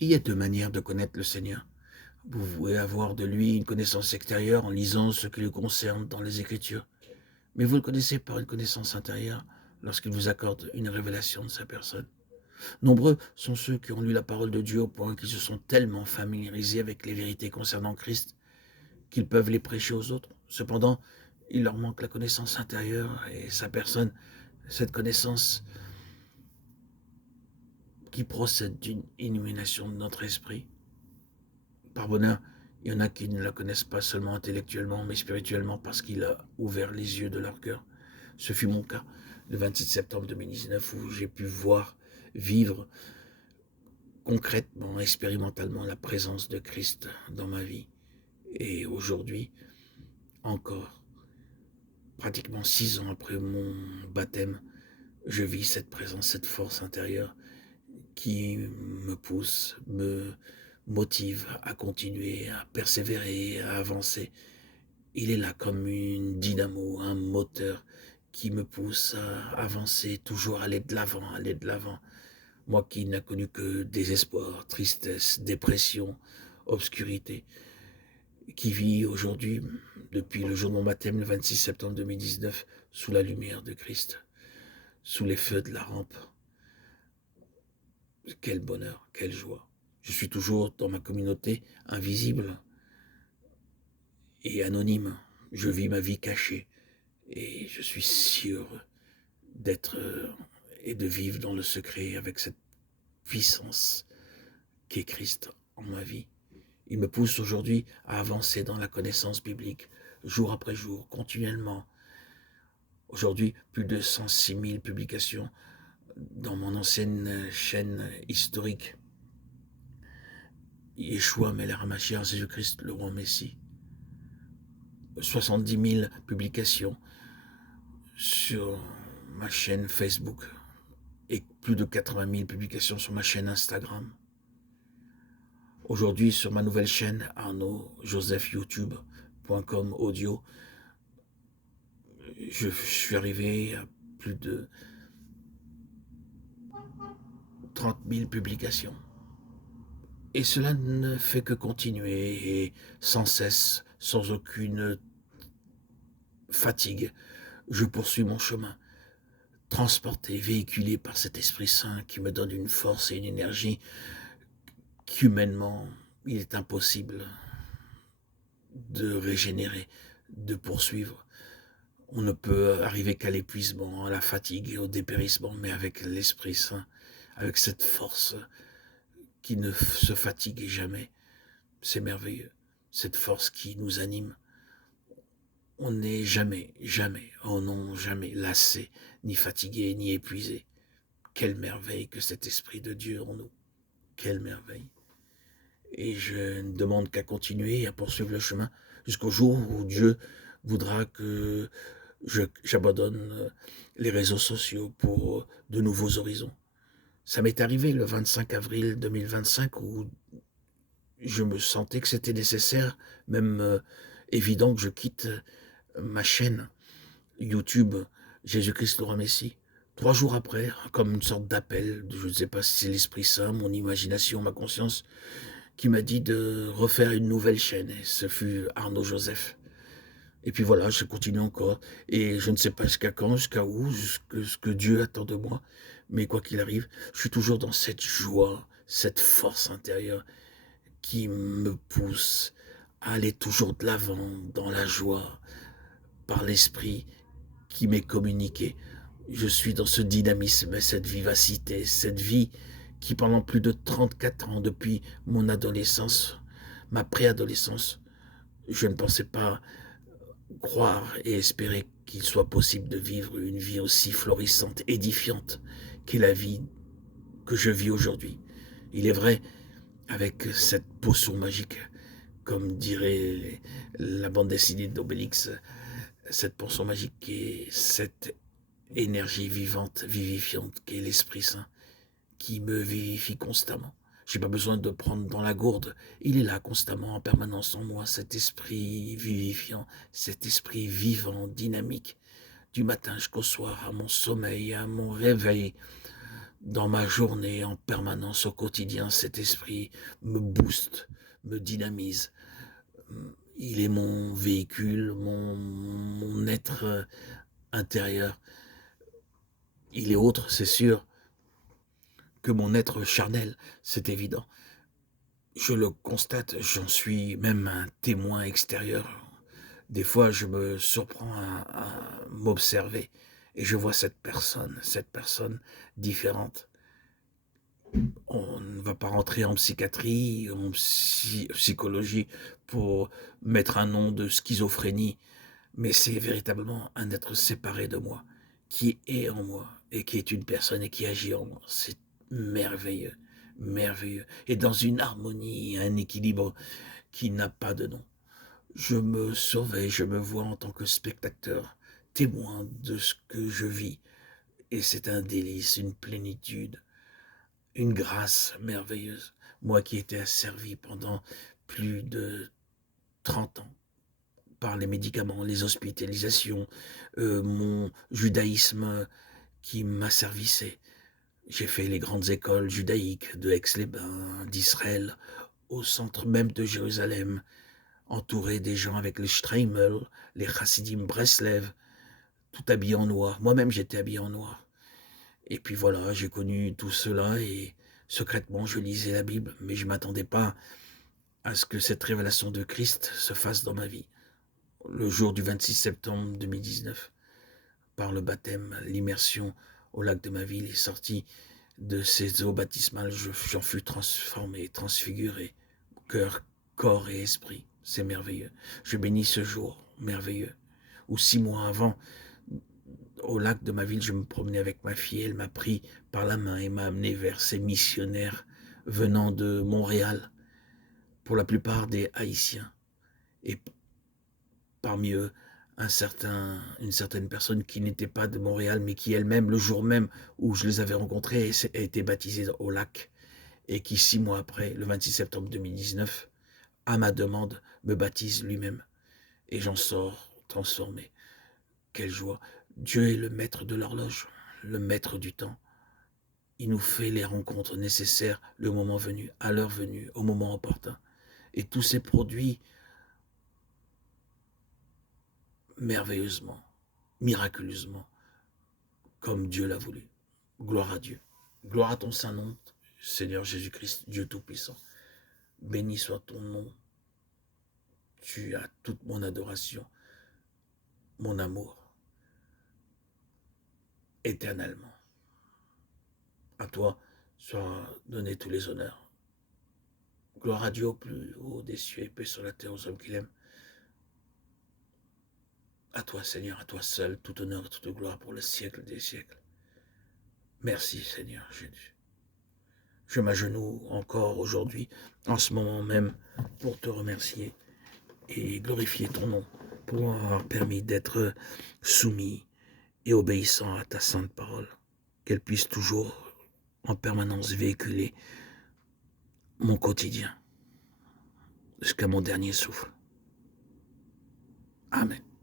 Il y a deux manières de connaître le Seigneur. Vous pouvez avoir de lui une connaissance extérieure en lisant ce qui le concerne dans les Écritures, mais vous le connaissez par une connaissance intérieure lorsqu'il vous accorde une révélation de sa personne. Nombreux sont ceux qui ont lu la parole de Dieu au point qu'ils se sont tellement familiarisés avec les vérités concernant Christ qu'ils peuvent les prêcher aux autres. Cependant, il leur manque la connaissance intérieure et sa personne, cette connaissance qui procède d'une illumination de notre esprit. Par bonheur, il y en a qui ne la connaissent pas seulement intellectuellement, mais spirituellement parce qu'il a ouvert les yeux de leur cœur. Ce fut mon cas le 26 septembre 2019 où j'ai pu voir, vivre concrètement, expérimentalement la présence de Christ dans ma vie. Et aujourd'hui, encore, pratiquement 6 ans après mon baptême, je vis cette présence, cette force intérieure qui me pousse, me motive à continuer, à persévérer, à avancer. Il est là comme une dynamo, un moteur qui me pousse à avancer, toujours aller de l'avant, aller de l'avant. Moi qui n'ai connu que désespoir, tristesse, dépression, obscurité, qui vis aujourd'hui, depuis le jour de mon baptême, le 26 septembre 2019, sous la lumière de Christ, sous les feux de la rampe. Quel bonheur, quelle joie. Je suis toujours dans ma communauté, invisible et anonyme. Je vis ma vie cachée et je suis si heureux d'être et de vivre dans le secret avec cette puissance qu'est Christ en ma vie. Il me pousse aujourd'hui à avancer dans la connaissance biblique, jour après jour, continuellement. Aujourd'hui, plus de 106 000 publications dans mon ancienne chaîne historique. Yeshua Melech HaMashiach, Jésus-Christ, le roi Messie. 70 000 publications sur ma chaîne Facebook et plus de 80 000 publications sur ma chaîne Instagram. Aujourd'hui, sur ma nouvelle chaîne, arnaudjosephyoutube.com audio, je suis arrivé à plus de 30 000 publications. Et cela ne fait que continuer et sans cesse, sans aucune fatigue, je poursuis mon chemin, transporté, véhiculé par cet Esprit Saint qui me donne une force et une énergie qu'humainement, il est impossible de régénérer, de poursuivre. On ne peut arriver qu'à l'épuisement, à la fatigue et au dépérissement, mais avec l'Esprit Saint, avec cette force qui ne se fatigue jamais, c'est merveilleux. Cette force qui nous anime. On n'est jamais, jamais, oh non, jamais lassé, ni fatigué, ni épuisé. Quelle merveille que cet Esprit de Dieu en nous. Quelle merveille. Et je ne demande qu'à continuer, à poursuivre le chemin, jusqu'au jour où Dieu voudra que j'abandonne les réseaux sociaux pour de nouveaux horizons. Ça m'est arrivé le 25 avril 2025 où je me sentais que c'était nécessaire, même évident que je quitte ma chaîne YouTube Jésus-Christ le roi Messie. 3 jours après, comme une sorte d'appel, je ne sais pas si c'est l'Esprit Saint, mon imagination, ma conscience, qui m'a dit de refaire une nouvelle chaîne. Et ce fut Arnaud Joseph. Et puis voilà, je continue encore. Et je ne sais pas jusqu'à quand, jusqu'à où, ce que Dieu attend de moi. Mais quoi qu'il arrive, je suis toujours dans cette joie, cette force intérieure qui me pousse à aller toujours de l'avant, dans la joie, par l'Esprit qui m'est communiqué. Je suis dans ce dynamisme, cette vivacité, cette vie qui pendant plus de 34 ans, depuis mon adolescence, ma préadolescence, je ne pensais pas croire et espérer qu'il soit possible de vivre une vie aussi florissante, édifiante qu'est la vie que je vis aujourd'hui. Il est vrai, avec cette potion magique, comme dirait la bande dessinée d'Obélix, cette potion magique et cette énergie vivante, vivifiante qu'est l'Esprit Saint, qui me vivifie constamment. Je n'ai pas besoin de prendre dans la gourde. Il est là constamment, en permanence en moi, cet esprit vivifiant, cet esprit vivant, dynamique, du matin jusqu'au soir, à mon sommeil, à mon réveil, dans ma journée, en permanence, au quotidien. Cet esprit me booste, me dynamise. Il est mon véhicule, mon être intérieur. Il est autre, c'est sûr, que mon être charnel, c'est évident. Je le constate, j'en suis même un témoin extérieur. Des fois, je me surprends à m'observer et je vois cette personne différente. On ne va pas rentrer en psychiatrie, en psychologie pour mettre un nom de schizophrénie, mais c'est véritablement un être séparé de moi, qui est en moi et qui est une personne et qui agit en moi. C'est merveilleux, merveilleux. Et dans une harmonie, un équilibre qui n'a pas de nom. Je me surveille, je me vois en tant que spectateur, témoin de ce que je vis. Et c'est un délice, une plénitude, une grâce merveilleuse. Moi qui étais asservi pendant plus de 30 ans par les médicaments, les hospitalisations, mon judaïsme qui m'asservissait. J'ai fait les grandes écoles judaïques de Aix-les-Bains, d'Israël, au centre même de Jérusalem, entouré des gens avec les Streimel, les Chassidim Breslev, tout habillé en noir. Moi-même, j'étais habillé en noir. Et puis voilà, j'ai connu tout cela et secrètement, je lisais la Bible, mais je ne m'attendais pas à ce que cette révélation de Christ se fasse dans ma vie. Le jour du 26 septembre 2019, par le baptême, l'immersion au lac de ma ville est sortie de ces eaux baptismales, j'en fus transformé, transfiguré, cœur, corps et esprit. C'est merveilleux. Je bénis ce jour merveilleux, où 6 mois avant, au lac de ma ville, je me promenais avec ma fille, elle m'a pris par la main et m'a amené vers ces missionnaires venant de Montréal, pour la plupart des Haïtiens, et parmi eux, une certaine personne qui n'était pas de Montréal, mais qui elle-même, le jour même où je les avais rencontrés, a été baptisée au lac, et qui 6 mois après, le 26 septembre 2019, à ma demande, me baptise lui-même. Et j'en sors transformé. Quelle joie. Dieu est le maître de l'horloge, le maître du temps. Il nous fait les rencontres nécessaires le moment venu, à l'heure venue, au moment opportun. Et tous ces produits merveilleusement, miraculeusement, comme Dieu l'a voulu. Gloire à Dieu. Gloire à ton saint nom, Seigneur Jésus-Christ, Dieu Tout-Puissant. Béni soit ton nom. Tu as toute mon adoration, mon amour, éternellement. À toi soient donnés tous les honneurs. Gloire à Dieu au plus haut des cieux et paix sur la terre aux hommes qu'il aime. À toi, Seigneur, à toi seul, tout honneur et toute gloire pour le siècle des siècles. Merci, Seigneur Jésus. Je m'agenouille encore aujourd'hui, en ce moment même, pour te remercier et glorifier ton nom, pour avoir permis d'être soumis et obéissant à ta sainte parole, qu'elle puisse toujours, en permanence, véhiculer mon quotidien, jusqu'à mon dernier souffle. Amen.